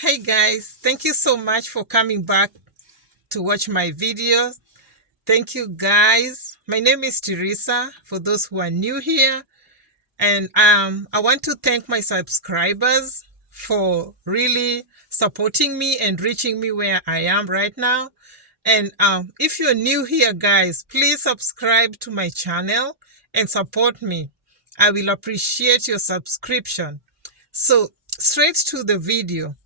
Hey guys, thank you so much for coming back to watch my videos. Thank you guys. My name is Teresa for those who are new here. And I want to thank my subscribers for really supporting me and reaching me where I am right now. And if you're new here, guys, please subscribe to my channel and support me. I will appreciate your subscription. So straight to the video.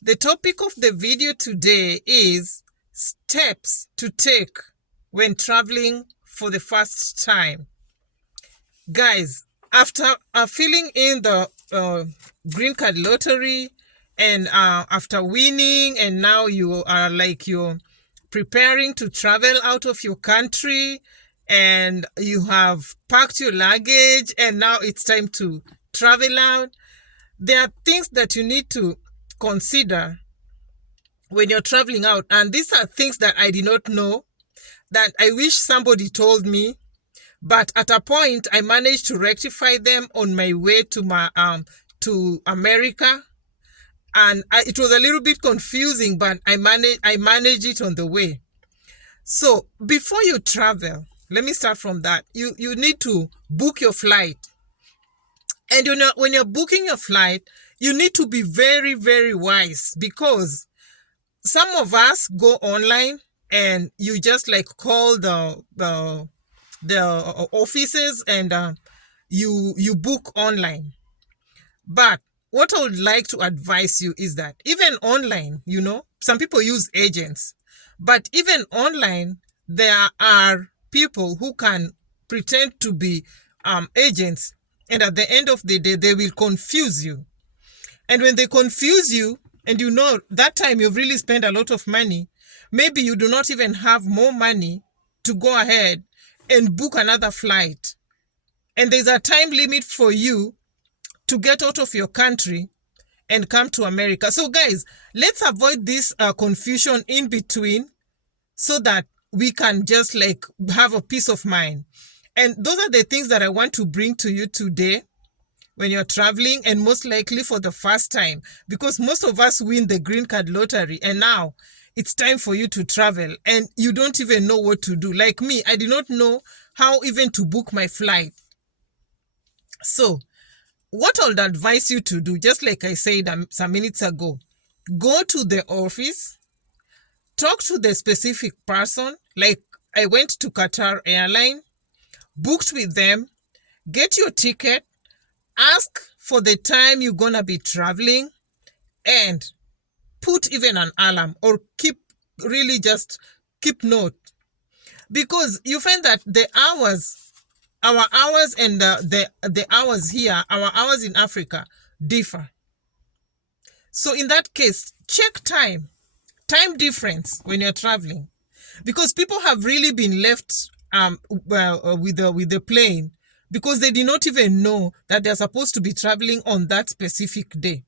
The topic of the video today is steps to take when traveling for the first time. Guys, after filling in the green card lottery and after winning, and now you are you're preparing to travel out of your country and you have packed your luggage and now it's time to travel out, there are things that you need to consider when you're traveling out. And these are things that I did not know, that I wish somebody told me. But at a point, I managed to rectify them on my way to America. And it was a little bit confusing, but I managed it on the way. So before you travel, let me start from that. You need to book your flight. And when you're booking your flight, you need to be very, very wise, because some of us go online and you just call the offices and you book online. But what I would like to advise you is that even online, some people use agents, but even online, there are people who can pretend to be agents, and at the end of the day, they will confuse you. And when they confuse you, and that time you've really spent a lot of money, maybe you do not even have more money to go ahead and book another flight. And there's a time limit for you to get out of your country and come to America. So guys, let's avoid this confusion in between so that we can just have a peace of mind. And those are the things that I want to bring to you today when you're traveling, and most likely for the first time, because most of us win the green card lottery and now it's time for you to travel and you don't even know what to do. Like me, I did not know how even to book my flight. So what I would advise you to do, just like I said some minutes ago, go to the office, talk to the specific person. Like I went to Qatar Airline, booked with them, get your ticket, ask for the time you're gonna be traveling, and put even an alarm, or keep note, because you find that our hours and the hours here, our hours in Africa differ. So in that case, check time difference when you're traveling, because people have really been left with the plane because they did not even know that they're supposed to be traveling on that specific day.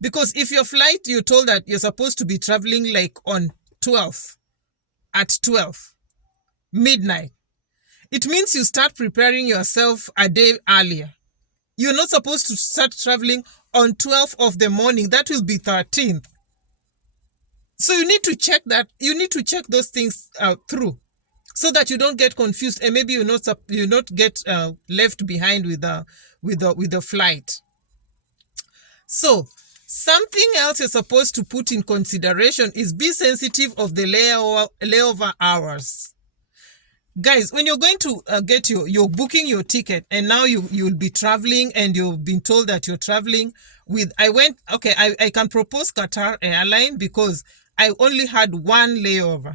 Because if your flight, you're told that you're supposed to be traveling on at 12 midnight, it means you start preparing yourself a day earlier. You're not supposed to start traveling on 12th of the morning. That will be 13th. So you need to check that. You need to check those things through, so that you don't get confused and maybe you not get left behind with the flight. So something else you're supposed to put in consideration is be sensitive of the layover hours. Guys, when you're going to you're booking your ticket, and now you'll be traveling, and you've been told that you're traveling with, I can propose Qatar Airline because I only had one layover.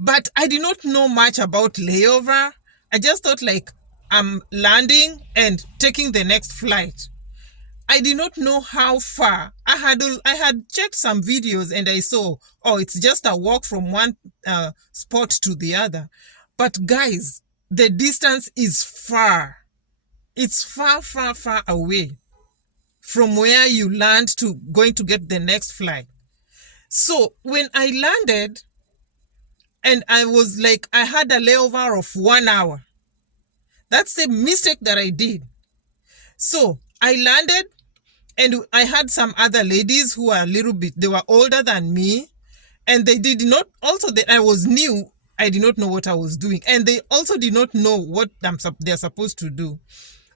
But I did not know much about layover. I just thought I'm landing and taking the next flight. I did not know how far. I had checked some videos and I saw, it's just a walk from one spot to the other. But guys, the distance is far. It's far, far, far away from where you land to going to get the next flight. So when I landed, and I was I had a layover of 1 hour. That's a mistake that I did. So I landed, And I had some other ladies who were a little bit, they were older than me, and they did not, also that I was new, I did not know what I was doing, and they also did not know what they're supposed to do.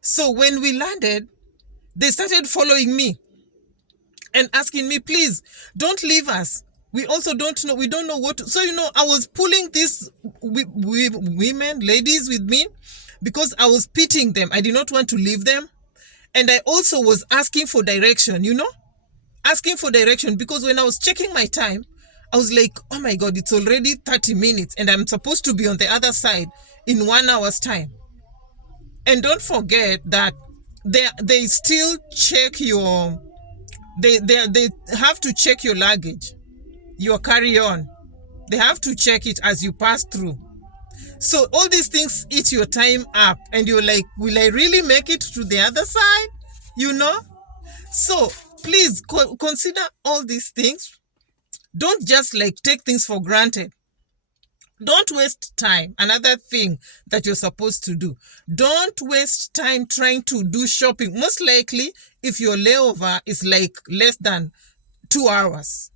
So when we landed, they started following me and asking me, please don't leave us, we also don't know, we don't know what to. So I was pulling these women, ladies with me, because I was pitying them. I did not want to leave them. And I also was asking for direction, asking for direction, because when I was checking my time, I was like, oh my God, it's already 30 minutes and I'm supposed to be on the other side in 1 hour's time. And don't forget that they still check your, they have to check your luggage, your carry-on. They have to check it as you pass through. So all these things eat your time up, and you're like, will I really make it to the other side? So please consider all these things. Don't just like take things for granted. Don't waste time. Another thing that you're supposed to do. Don't waste time trying to do shopping. Most likely, if your layover is like less than 2 hours,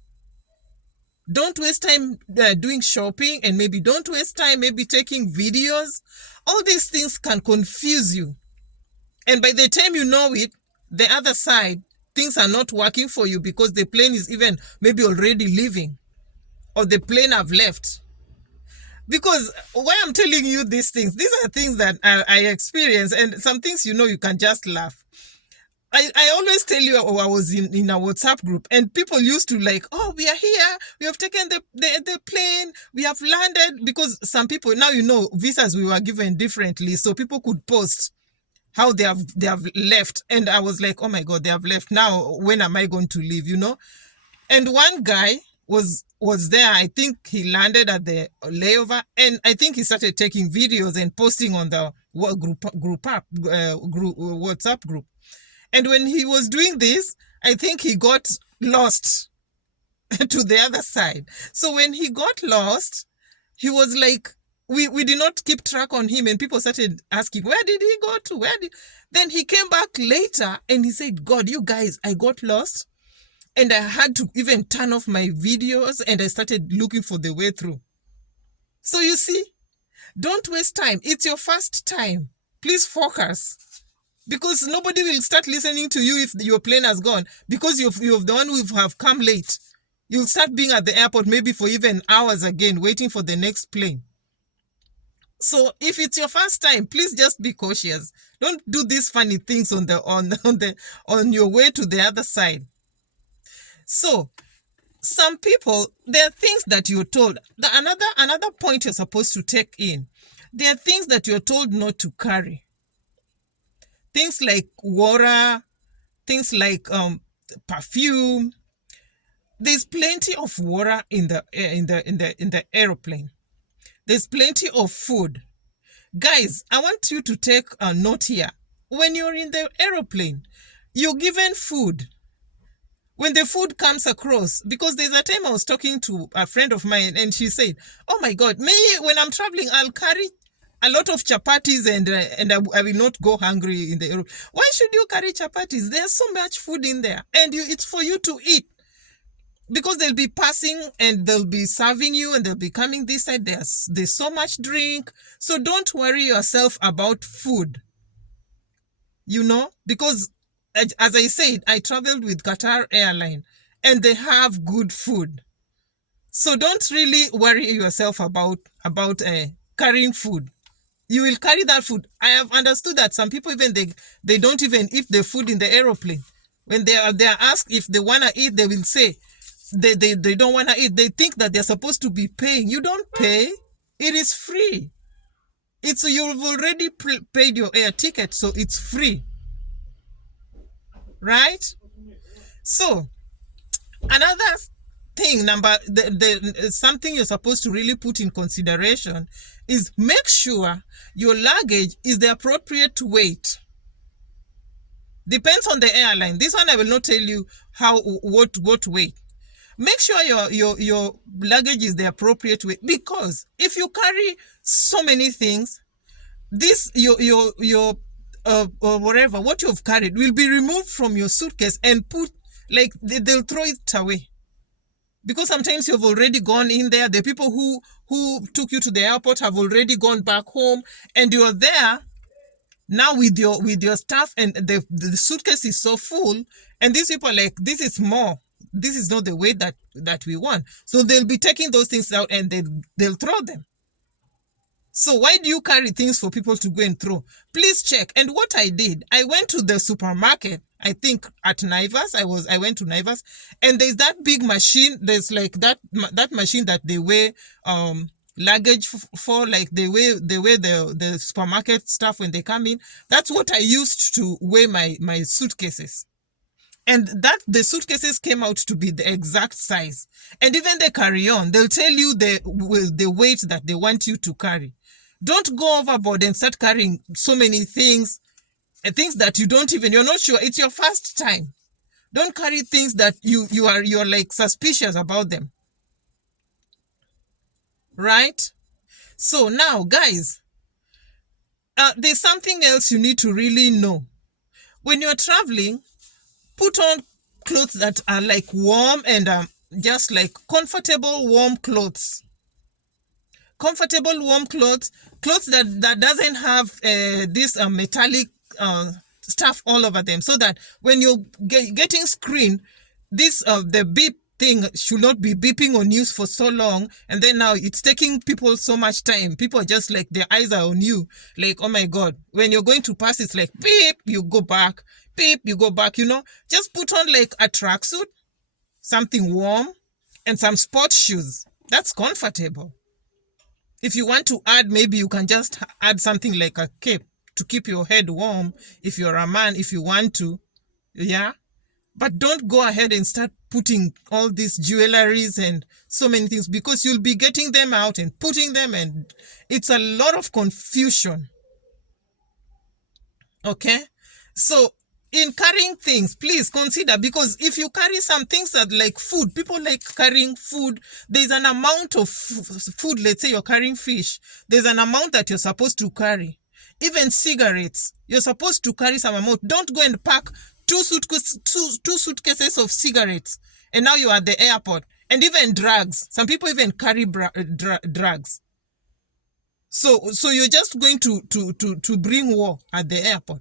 don't waste time doing shopping, and maybe don't waste time maybe taking videos. All these things can confuse you. And by the time you know it, the other side, things are not working for you because the plane is even maybe already leaving, or the plane have left. Because why I'm telling you these are things that I experience, and some things you can just laugh. I always tell you, I was in a WhatsApp group, and people used to like, oh, we are here, we have taken the plane, we have landed, because some people, now visas we were given differently, so people could post how they have left, and I was like, oh my God, they have left. Now when am I going to leave? And one guy was there. I think he landed at the layover, and I think he started taking videos and posting on the WhatsApp group. And when he was doing this, I think he got lost to the other side. So when he got lost, he was like, we did not keep track on him, and people started asking, where did he go to? Then he came back later and he said, God, you guys, I got lost, and I had to even turn off my videos, and I started looking for the way through. So you see, don't waste time. It's your first time. Please focus. Because nobody will start listening to you if your plane has gone, because you're the one who have come late. You'll start being at the airport maybe for even hours again, waiting for the next plane. So if it's your first time, please just be cautious. Don't do these funny things on your way to the other side. So some people, there are things that you're told. Another point you're supposed to take in. There are things that you're told not to carry. Things like water, things like perfume. There's plenty of water in the airplane. There's plenty of food. Guys, I want you to take a note here. When you're in the airplane, you're given food. When the food comes across, because there's a time I was talking to a friend of mine, and she said, oh my God, when I'm traveling, I'll carry a lot of chapatis, and I will not go hungry in the airplane. Why should you carry chapatis? There's so much food in there, and it's for you to eat. Because they'll be passing and they'll be serving you, and they'll be coming this side. There's so much drink. So don't worry yourself about food. Because as I said, I traveled with Qatar Airline, and they have good food. So don't really worry yourself about carrying food. You will carry that food. I have understood that some people, even they don't even eat the food in the aeroplane. When they are asked if they want to eat, they will say, they don't want to eat. They think that they're supposed to be paying. You don't pay. It is free. You've already paid your air ticket, so it's free. Right? So, another thing, something you're supposed to really put in consideration is make sure your luggage is the appropriate weight. Depends on the airline. This one I will not tell you what weight. Make sure your luggage is the appropriate weight, because if you carry so many things, your or whatever, what you've carried will be removed from your suitcase and put, like, they'll throw it away. Because sometimes you've already gone in there. The people who took you to the airport have already gone back home, and you're there now with your stuff, and the suitcase is so full, and these people are like, this is more. This is not the way that we want. So they'll be taking those things out and they'll throw them. So why do you carry things for people to go and throw? Please check. And what I did, I went to the supermarket, I think at Naivas. I went to Naivas, and there's that big machine. There's like that machine that they weigh luggage for, like they weigh the supermarket stuff when they come in. That's what I used to weigh my suitcases. And that the suitcases came out to be the exact size. And even the carry-on, they'll tell you the weight that they want you to carry. Don't go overboard and start carrying so many things, and things that you're not sure. It's your first time. Don't carry things that you're like suspicious about them. Right? So now, guys, there's something else you need to really know. When you're traveling, put on clothes that are like warm and just like comfortable warm clothes. Comfortable warm clothes that doesn't have this metallic stuff all over them, so that when you're getting screened, this the beep thing should not be beeping on you for so long, and then now it's taking people so much time. People are just like, their eyes are on you, like, oh my god. When you're going to pass, it's like beep, you go back, beep, you go back. Just put on like a tracksuit, something warm, and some sports shoes. That's comfortable. If you want to add, maybe you can just add something like a cape to keep your head warm if you're a man, if you want to. Yeah. But don't go ahead and start putting all these jewelries and so many things, because you'll be getting them out and putting them, and it's a lot of confusion. Okay? So in carrying things, please consider, because if you carry some things that like food, people like carrying food, there's an amount of food. Let's say you're carrying fish, there's an amount that you're supposed to carry. Even cigarettes, you're supposed to carry some amount. Don't go and pack two suitcases of cigarettes, and now you're at the airport. And even drugs, some people even carry drugs. So you're just going to bring war at the airport.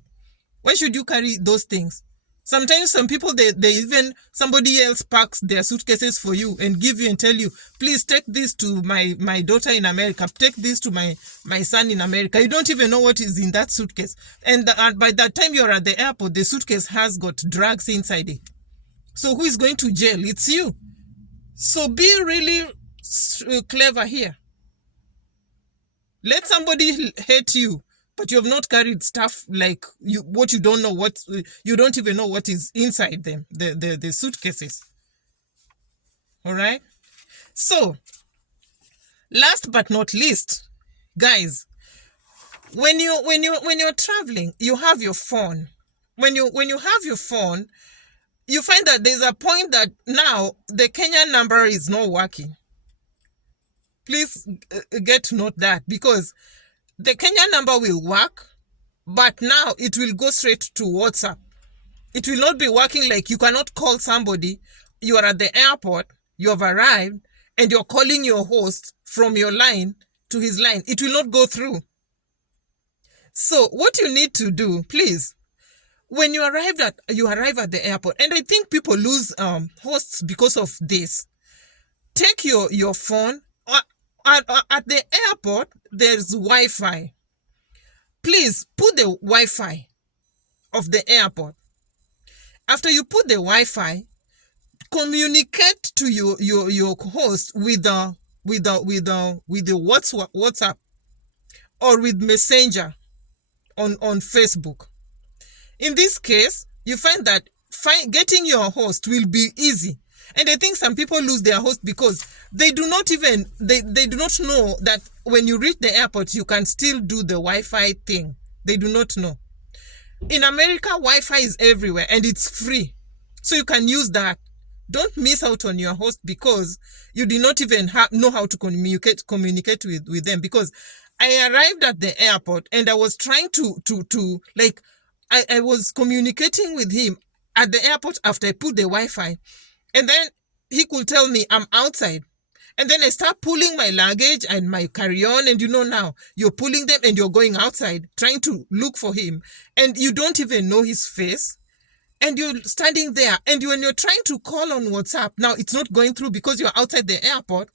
Why should you carry those things? Sometimes some people, they even, somebody else packs their suitcases for you and give you and tell you, please take this to my daughter in America, take this to my son in America. You don't even know what is in that suitcase. And by that time you're at the airport, the suitcase has got drugs inside it. So who is going to jail? It's you. So be really clever here. Let somebody hate you, but you have not carried stuff like you don't know what, you don't even know what is inside them, the suitcases. All right. So last but not least, guys, when you're traveling, you have your phone. When you have your phone, you find that there's a point that now the Kenyan number is not working. Please get to note that, because the Kenyan number will work, but now it will go straight to WhatsApp. It will not be working. Like, you cannot call somebody. You are at the airport, you have arrived, and you're calling your host from your line to his line. It will not go through. So what you need to do, please, when you arrive at the airport, and I think people lose hosts because of this, take your phone. At the airport, there's Wi-Fi. Please put the Wi-Fi of the airport. After you put the Wi-Fi, communicate to your host with the WhatsApp or with Messenger on Facebook. In this case, you find that getting your host will be easy. And I think some people lose their host because they do not even, they do not know that when you reach the airport, you can still do the Wi-Fi thing. They do not know. In America, Wi-Fi is everywhere and it's free. So you can use that. Don't miss out on your host because you do not even know how to communicate with them. Because I arrived at the airport and I was trying to like I was communicating with him at the airport after I put the Wi-Fi. And then he could tell me I'm outside. And then I start pulling my luggage and my carry-on. And now you're pulling them and you're going outside trying to look for him. And you don't even know his face. And you're standing there. And when you're trying to call on WhatsApp, now it's not going through because you're outside the airport.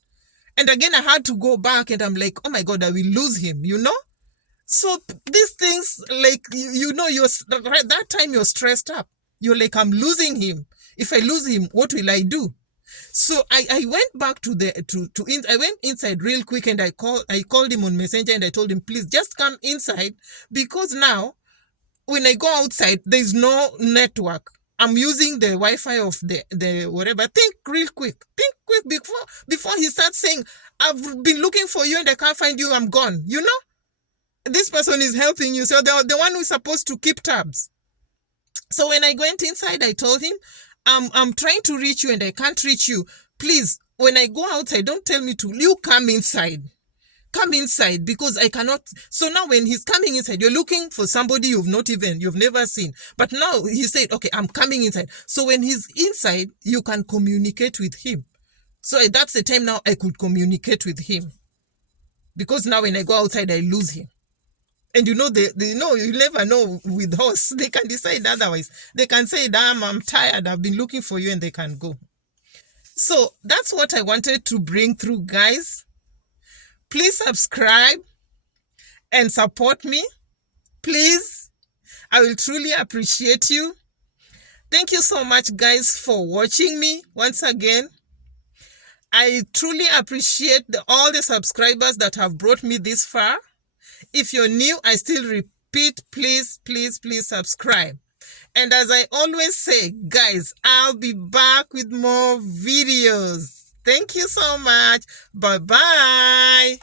And again, I had to go back and I'm like, oh my God, I will lose him, So these things, like, you're right that time you're stressed up. You're like, I'm losing him. If I lose him, what will I do? So I went back I went inside real quick and I called him on Messenger and I told him, please just come inside, because now when I go outside, there's no network. I'm using the Wi-Fi of the whatever. Think real quick. Think quick before he starts saying, I've been looking for you and I can't find you. I'm gone. This person is helping you. So the one who's supposed to keep tabs. So when I went inside, I told him, I'm trying to reach you and I can't reach you. Please, when I go outside, don't tell me to. You come inside. Come inside, because I cannot. So now when he's coming inside, you're looking for somebody you've never seen. But now he said, okay, I'm coming inside. So when he's inside, you can communicate with him. So that's the time now I could communicate with him. Because now when I go outside, I lose him. And you never know with horse. They can decide otherwise. They can say, damn, I'm tired. I've been looking for you, and they can go. So that's what I wanted to bring through, guys. Please subscribe and support me. Please. I will truly appreciate you. Thank you so much, guys, for watching me once again. I truly appreciate all the subscribers that have brought me this far. If you're new, I still repeat, please, please, please subscribe. And as I always say, guys, I'll be back with more videos. Thank you so much. Bye-bye.